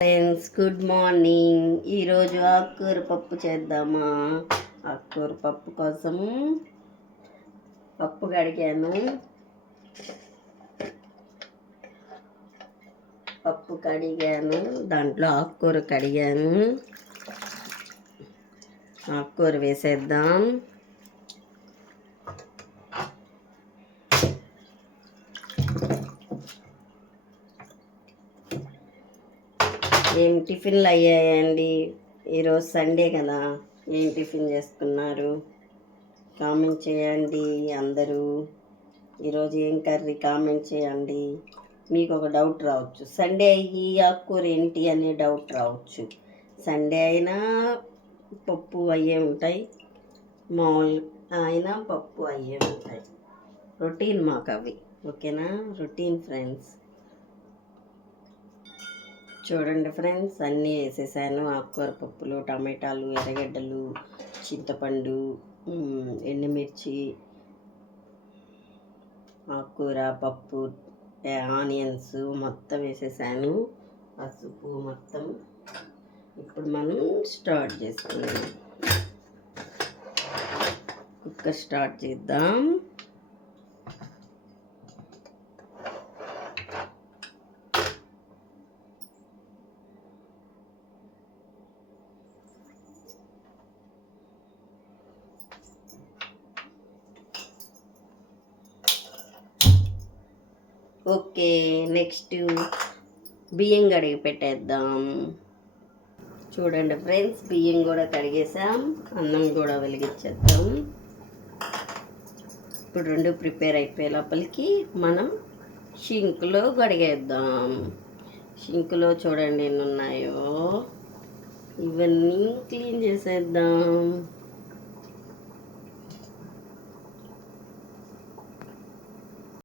Friends, good morning. ఈరోజు ఆకుకూర పప్పు చేద్దామా? ఆకుకూర పప్పు కోసం పప్పు కడిగాను, దాంట్లో ఆకుకూర కడిగాను. ఆకుకూర వేసేద్దాం. ఏం టిఫిన్లు అయ్యాయండి? ఈరోజు సండే కదా, ఏం టిఫిన్ చేసుకున్నారు? కామెంట్ చేయండి అందరూ. ఈరోజు ఏం కర్రీ కామెంట్ చేయండి. మీకు ఒక డౌట్ రావచ్చు, సండే అయ్యి ఆకుకూర ఏంటి అనే డౌట్ రావచ్చు. సండే అయినా పప్పు అయ్యే ఉంటాయి, మామూలు అయినా పప్పు అయ్యే ఉంటాయి. రొటీన్ మాకు అవి, ఓకేనా? Routine friends. చూడండి ఫ్రెండ్స్, అన్నీ వేసేసాను. ఆకుకూర పప్పులు, టమాటాలు, ఎర్రగడ్డలు, చింతపండు, ఎండుమిర్చి, ఆకుకూర, పప్పు, ఆనియన్స్ మొత్తం వేసేసాను, పసుపు మొత్తం. ఇప్పుడు మనం స్టార్ట్ చేసుకుందాం. కుక్కర్ స్టార్ట్ చేద్దాం. ఓకే, నెక్స్ట్ బియ్యం కడిగి పెట్టేద్దాం. చూడండి ఫ్రెండ్స్, బియ్యం కూడా కడిగేసాం, అన్నం కూడా వెలిగించేద్దాం. ఇప్పుడు రెండు ప్రిపేర్ అయిపోయే లోపలికి మనం షింకులో కడిగేద్దాం. షింకులో చూడండి ఎన్ని ఉన్నాయో, ఇవన్నీ క్లీన్ చేసేద్దాం.